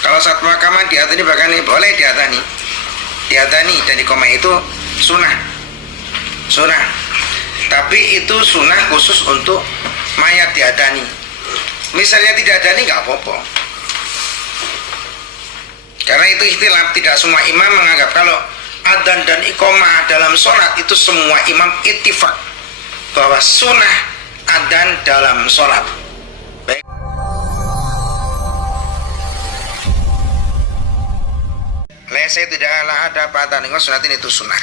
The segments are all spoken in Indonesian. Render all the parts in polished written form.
Kalau saat pemakaman diadzani bahkan boleh diadzani dan iqamah itu sunnah. Tapi itu sunnah khusus untuk mayat diadzani. Misalnya tidak adani nggak apa-apa. Karena itu ikhtilaf, tidak semua imam menganggap kalau adzan dan iqamah dalam sholat itu semua imam ittifaq bahwa sunnah adzan dalam sholat. Baik. Lese tidaklah ada pada ning sunat ini itu sunnah.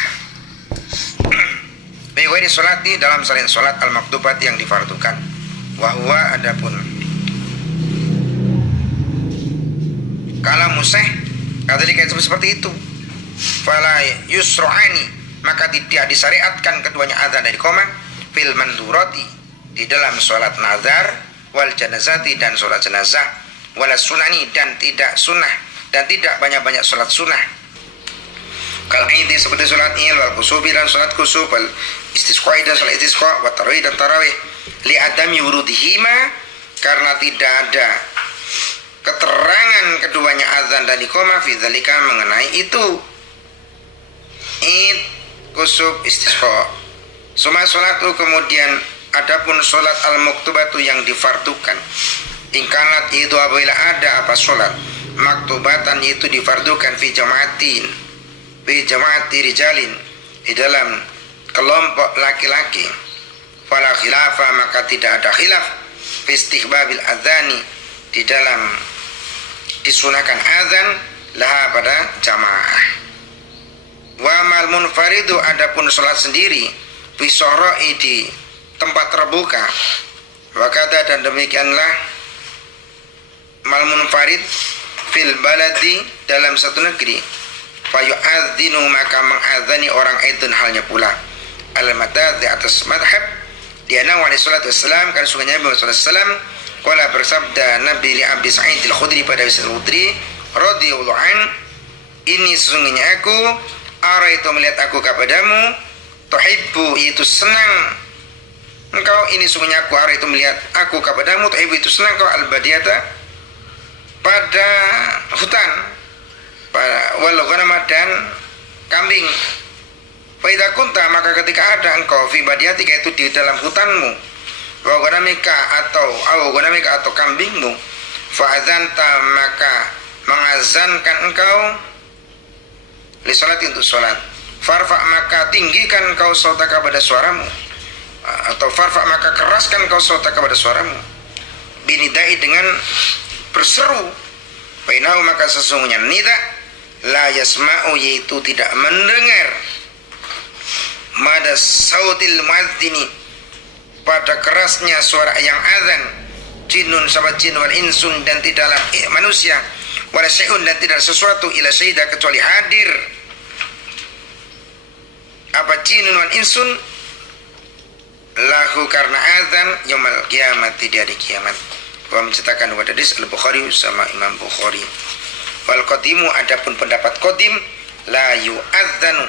Baik di sholat di dalam selain sholat al-maktubat yang difardukan. Wahwa adapun kalau museh kadzalika seperti itu. Fala yusra'ani, maka tidak disyariatkan keduanya adzan dan iqamah fil mandurati di dalam sholat nazar wal janazati dan sholat jenazah wal sunani dan tidak sunnah dan tidak banyak-banyak sholat sunnah. Kal aidi seperti sholat il wal kusubi dan sholat kusub wal istisqa dan sholat istisqa wa tarawih dan tarawih li adami wurudihima, karena tidak ada keterangan keduanya adzan dan iqamah fi dzalika mengenai itu. Id kusub istisqa suma sholatu, kemudian adapun sholat al-maktubatu yang difardukan ingkanat itu apabila ada apa sholat maktubatan itu difardukan fi jama'ati rijalin di dalam kelompok laki-laki fala khilafa, maka tidak ada khilaf fi istihbabil adzani di dalam disunahkan adzan laha pada jamaah. Wa mal munfaridu, adapun salat sendiri fi syara'i di tempat terbuka. Wa kata, dan demikianlah mal munfarid fil baladi dalam satu negeri. Fa yu'adzinu, maka mengadzani orang itu halnya pula al-madad di atas madhab di ana wa sallallahu wasallam, kan sungguhnya Nabi sallallahu alaihi wasallam qala bersabda Nabi li Abi Sa'id al-Khudri pada Abi Sa'id al-Khudri radhiyallahu an, ini sesungguhnya aku ara itu melihat aku kepadamu, tuhibbu itu senang engkau, ini sungguhnya aku ara itu melihat aku kepadamu, tuhibbu itu senang engkau al-badiyata pada hutan, wal ghanama dan kambing. Fa idza kunta, maka ketika ada engkau fi badiyatika itu di dalam hutanmu, wa ghanamika atau kambingmu, fa adzanta, maka mengazankan engkau li sholat untuk sholat, farfa maka tinggikan kau sautaka pada suaramu, atau farfa maka keraskan kau sautaka pada suaramu, binidai dengan berseru, bainahu maka sesungguhnya nida la yasma'u yaitu tidak mendengar mada sautil muadzini pada kerasnya suara yang azan, jinnun sahabat jin wal insun dan tidaklah manusia, wala syai'un dan tidak sesuatu ila syai'da kecuali hadir apa jinnun wal insun lahu karena azan yaumul qiyamati di hari kiamat. Wa menceritakan hadis al-Bukhari sama Imam Bukhari. Wal qadimu, adapun pendapat qadim la yu'adzanu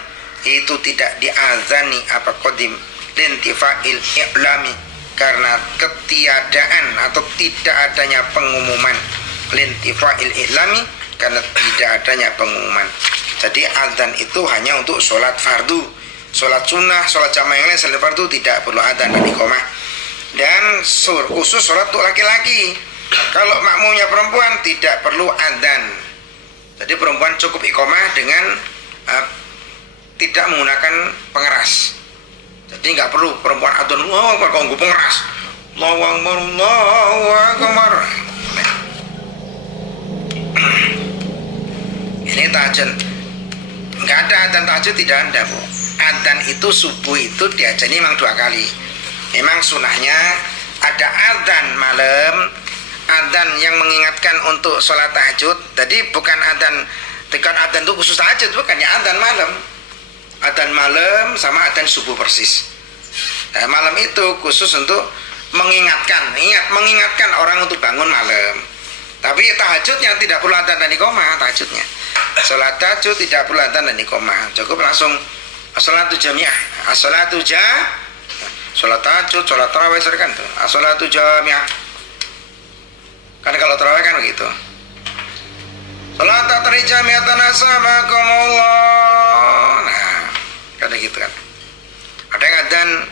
itu tidak diazani apa qadim lintifa'il i'lami karena ketiadaan atau tidak adanya pengumuman, lintifa'il i'lami karena tidak adanya pengumuman. Jadi azan itu hanya untuk sholat fardu, sholat sunnah, sholat jamaah yang lain selain fardu tidak perlu adzan dan iqamah. Dan khusus sholat untuk laki-laki. Kalau makmumnya perempuan tidak perlu adzan. Jadi perempuan cukup iqamah dengan tidak menggunakan pengeras. Jadi nggak perlu perempuan adzan kalau nggak pengeras. Allahu Akbar, Allahu Akbar. Ini tahajud. Nggak ada adzan tahajud, tidak ada, Bu. Adzan itu subuh itu diajani memang 2 kali. Memang sunahnya ada adzan malam, adzan yang mengingatkan untuk sholat tahajud. Tadi bukan adzan itu khusus tahajud, bukan ya, adzan malam. Adzan malam sama adzan subuh persis. Nah, malam itu khusus untuk mengingatkan orang untuk bangun malam. Tapi tahajudnya tidak perlu adzan dan iqamah, tahajudnya. Sholat tahajud tidak perlu adzan dan iqamah, cukup langsung as-sholatu jami'ah, as-sholatu sholat tahajud, sholat tarawih kan tuh, as-sholatu jami'ah. Kan kalau tarawih kan begitu. jamiatan asabakumullah. Nah, kada gitu kan. Ada yang adzan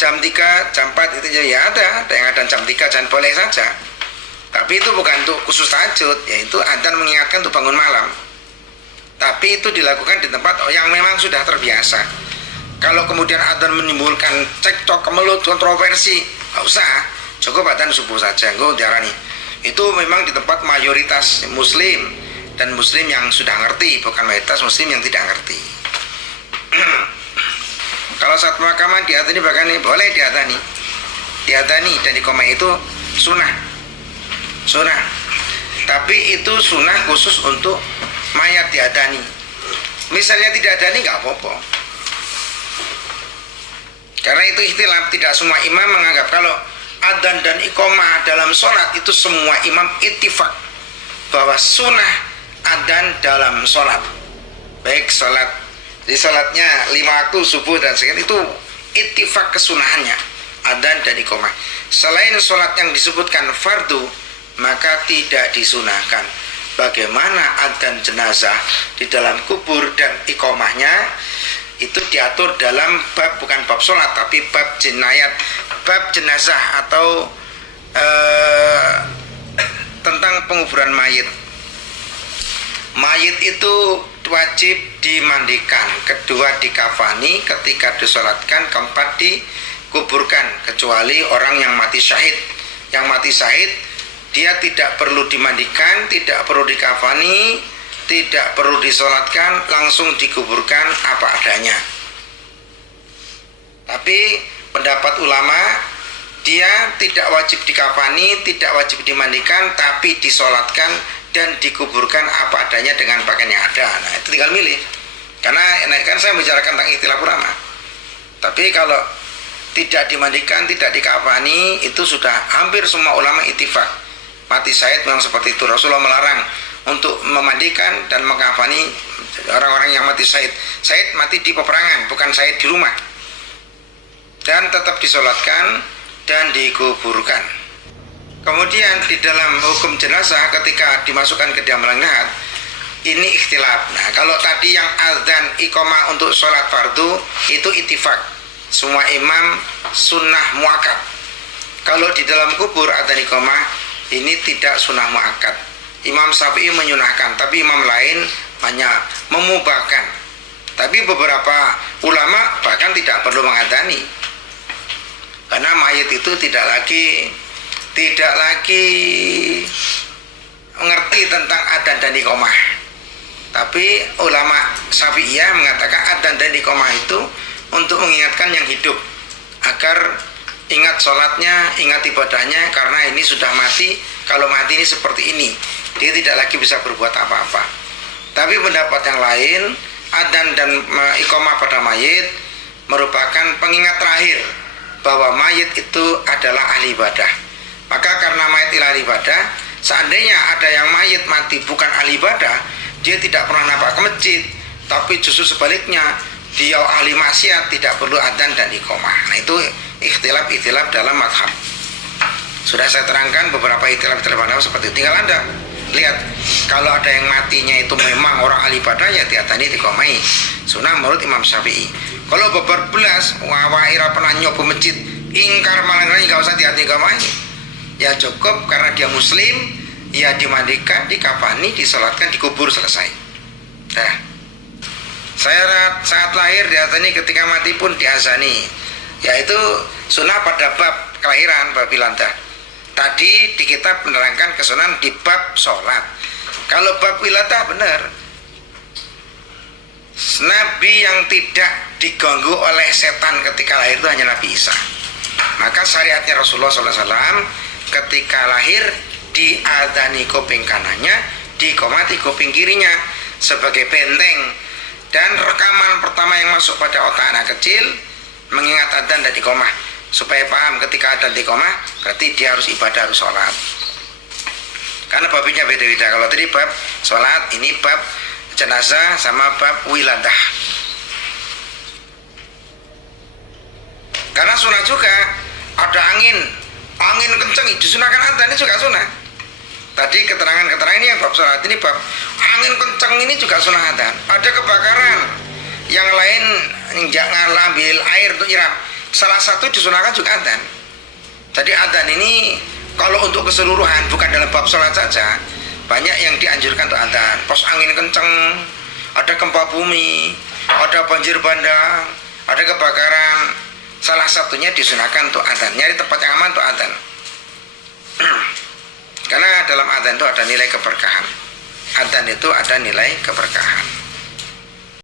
jam 3, jam 4 itu ya ada yang adzan jam 3 dan boleh saja. Tapi itu bukan untuk khusus tahajud, yaitu adzan mengingatkan untuk bangun malam. Tapi itu dilakukan di tempat yang memang sudah terbiasa. Kalau kemudian adzan menimbulkan cekcok, kemelut, kontroversi, nggak usah, cukup adzan subuh saja. Gue diarani. Itu memang di tempat mayoritas muslim dan muslim yang sudah ngerti, bukan mayoritas muslim yang tidak ngerti. Kalau saat pemakaman diadzani bahkan boleh diadzani dan dikomai itu sunnah. Tapi itu sunnah khusus untuk mayat diadzani. Misalnya tidak adani nggak apa-apa. Karena itu ikhtilaf, tidak semua imam menganggap kalau adzan dan iqamah dalam sholat itu semua imam ittifaq bahwa sunnah adzan dalam sholat. Baik sholat, di sholatnya 5 waktu subuh dan sekian itu ittifaq kesunahannya adzan dan iqamah. Selain sholat yang disebutkan fardu, maka tidak disunahkan. Bagaimana adzan jenazah di dalam kubur dan iqamahnya itu diatur dalam bab, bukan bab sholat tapi bab jenazah atau tentang penguburan mayit. Mayit itu wajib dimandikan, kedua dikafani, ketika disolatkan, keempat dikuburkan, kecuali orang yang mati syahid. Yang mati syahid dia tidak perlu dimandikan, tidak perlu dikafani, tidak perlu disolatkan, langsung dikuburkan apa adanya. Tapi pendapat ulama, dia tidak wajib dikafani, tidak wajib dimandikan, tapi disolatkan dan dikuburkan apa adanya dengan pakaian yang ada. Nah itu tinggal milih. Karena kan saya bicarakan tentang ikhtilaf ulama. Tapi kalau tidak dimandikan, tidak dikafani, itu sudah hampir semua ulama ittifaq. Mati syahid memang seperti itu. Rasulullah melarang untuk memandikan dan mengkafani orang-orang yang mati syahid. Syahid mati di peperangan, bukan syahid di rumah. Dan tetap disolatkan dan dikuburkan. Kemudian di dalam hukum jenazah ketika dimasukkan ke dalam lahat, ini ikhtilaf. Nah kalau tadi yang adzan iqamah untuk sholat fardu itu ittifaq, semua imam sunnah muakkad. Kalau di dalam kubur adzan iqamah ini tidak sunnah muakkad. Imam Syafi'i menyunahkan, tapi imam lain hanya memubahkan. Tapi beberapa ulama bahkan tidak perlu mengadzani, karena mayit itu tidak lagi mengerti tentang adzan dan iqamah. Tapi ulama Syafi'iyah mengatakan adzan dan iqamah itu untuk mengingatkan yang hidup agar ingat sholatnya, ingat ibadahnya, karena ini sudah mati. Kalau mati ini seperti ini, dia tidak lagi bisa berbuat apa-apa. Tapi pendapat yang lain, adzan dan iqamah pada mayit merupakan pengingat terakhir bahwa mayit itu adalah ahli ibadah. Maka karena mayit ahli ibadah, seandainya ada yang mayit mati bukan ahli ibadah, dia tidak pernah nampak ke masjid, tapi justru sebaliknya dia ahli maksiat, tidak perlu adzan dan iqamah. Nah itu ikhtilaf dalam madhab. Sudah saya terangkan beberapa ikhtilaf madhab seperti itu. Tinggal Anda lihat, kalau ada yang matinya itu memang orang ahli ibadah, ya diadzani diqamai. Sunnah menurut Imam Syafi'i. Kalau beber belas wawaira pernah nyoba masjid, ingkar malah nggak usah diadzani diqamai. Ya cukup karena dia muslim, ya dimandikan, dikafani, disolatkan, dikubur, selesai. Nah, saya saat lahir diazani, ketika mati pun diazani. Yaitu sunnah pada bab kelahiran, bab wiladah. Tadi di kitab menerangkan kesunahan di bab sholat. Kalau bab wiladah benar, Nabi yang tidak diganggu oleh setan ketika lahir itu hanya Nabi Isa. Maka syariatnya Rasulullah SAW ketika lahir diadzani kuping kanannya, diqomati kuping kirinya sebagai benteng. Dan rekaman pertama yang masuk pada otak anak kecil mengingat adzan dan iqamah, supaya paham ketika adzan dan iqamah berarti dia harus ibadah, harus sholat. Karena babnya beda-beda. Kalau tadi bab sholat, ini bab jenazah sama bab wiladah. Karena sunnah juga ada angin kencang, disunahkan adzan, ini juga sunnah. Tadi keterangan-keterangan ini yang bab sholat ini, bab angin kencang ini juga sunah adzan. Ada kebakaran, yang lain jangan ambil air untuk nyiram, salah satu disunahkan juga adzan. Jadi adzan ini kalau untuk keseluruhan, bukan dalam bab sholat saja, banyak yang dianjurkan untuk adzan. Pas angin kencang, ada gempa bumi, ada banjir bandang, ada kebakaran, salah satunya disunahkan untuk adzan. Nyari tempat yang aman untuk adzan. Karena dalam adzan itu ada nilai keberkahan. Adzan itu ada nilai keberkahan.